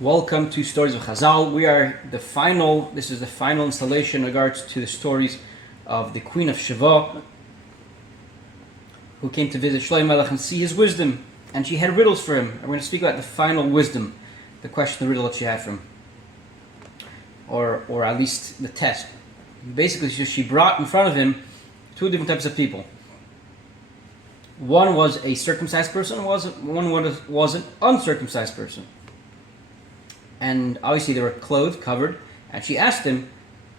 Welcome to Stories of Chazal. This is the final installation in regards to the stories of the Queen of Shiva, who came to visit Shlomo Melech and see his wisdom. And she had riddles for him. And we're going to speak about the final wisdom, the question, the riddle that she had for him. Or at least the test. Basically, she brought in front of him two different types of people. One was a circumcised person, one was an uncircumcised person. And obviously they were clothed, covered, and she asked him,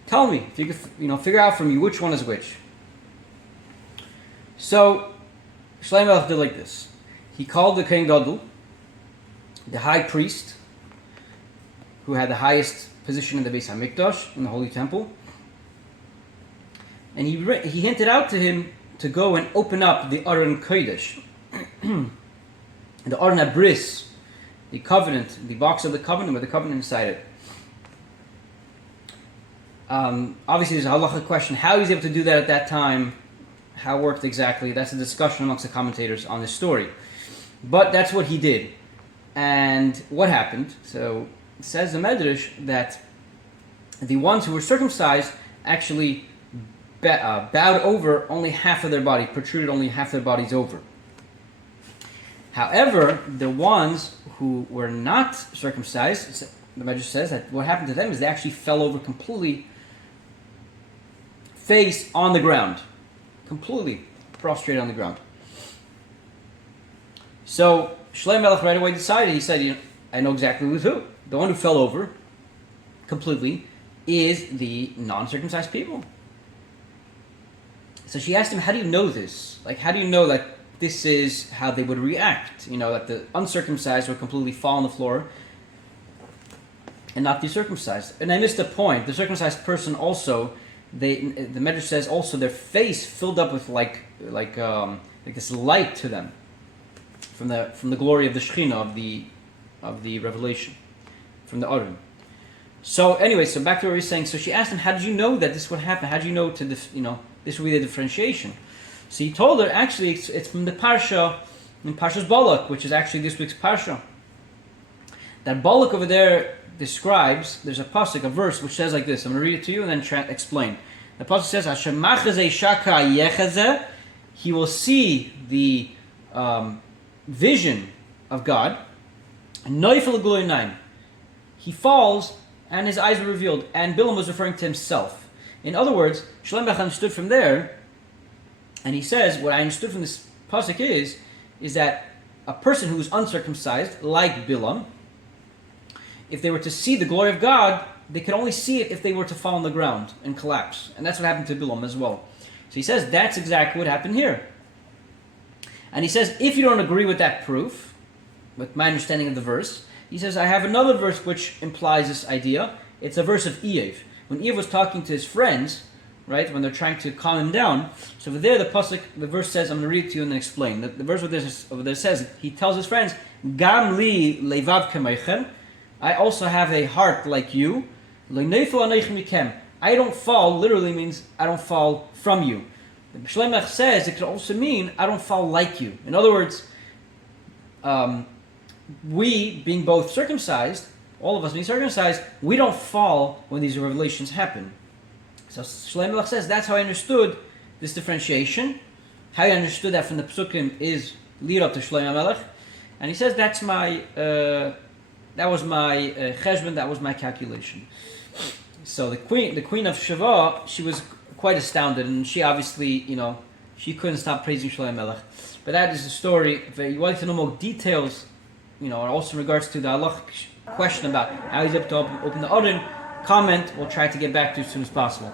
tell me, if you could figure out from you which one is which. So Shlomo Melech did like this. He called the Kohen Gadol, the high priest, who had the highest position in the Beis HaMikdash, in the Holy Temple, and he hinted out to him to go and open up the Aron Kodesh, the Aron HaBris, the covenant, the box of the covenant with the covenant inside it. Obviously, there's a halachic question: how he was able to do that at that time, how it worked exactly. That's a discussion amongst the commentators on this story. But that's what he did. And what happened? So it says the Medrsh that the ones who were circumcised actually bowed over only half of their body, protruded only half their bodies over. However, the ones who were not circumcised, the Medrsh says that what happened to them is they actually fell over completely, face on the ground, completely prostrate on the ground. So Shlomo Melech right away decided. He said, I know exactly who. The one who fell over completely is the non-circumcised people. So she asked him, how do you know this? Like, how do you know that this is how they would react? That the uncircumcised would completely fall on the floor and not the circumcised. And I missed a point. The circumcised person also, the Medrash says also their face filled up with like this light to them from the glory of the Shekhinah, of the revelation, from the Aron. So anyway, so back to what we were saying. So she asked him, how did you know that this would happen? How did you know this would be the differentiation? So he told her, actually, it's from the Parsha, in Parsha's Balak, which is actually this week's Parsha. That Balak over there describes, there's a pasuk, a verse, which says like this. I'm going to read it to you and then explain. The pasuk says, Hashem machazeh shaka yechazeh, he will see the vision of God. Noifel gulunaim, he falls and his eyes are revealed. And Bilam was referring to himself. In other words, Shlomo Melech understood from there, and he says, what I understood from this pasuk is that a person who is uncircumcised, like Bilam, if they were to see the glory of God, they could only see it if they were to fall on the ground and collapse. And that's what happened to Bilam as well. So he says, that's exactly what happened here. And he says, if you don't agree with that proof, with my understanding of the verse, he says, I have another verse which implies this idea. It's a verse of Eiv. When Eiv was talking to his friends, right, when they're trying to calm him down, so over there the verse says, I'm going to read it to you and then explain. The verse over there says, he tells his friends, Gam li levav kemeichem, I also have a heart like you. I don't fall, literally means I don't fall from you. Shlomo Melech says it could also mean I don't fall like you. In other words, we, being both circumcised, all of us being circumcised, we don't fall when these revelations happen. So Shlomo Melech says that's how I understood this differentiation. How I understood that from the Pesukim is lead up to Shlomo Melech, and he says that was my cheshbon, that was my calculation. So the queen of Shiva, she was quite astounded, and she obviously, she couldn't stop praising Shlomo Melech. But that is the story. If you want to know more details, and also in regards to the halachic question about how he's able to open the Aron, comment. We'll try to get back to you as soon as possible.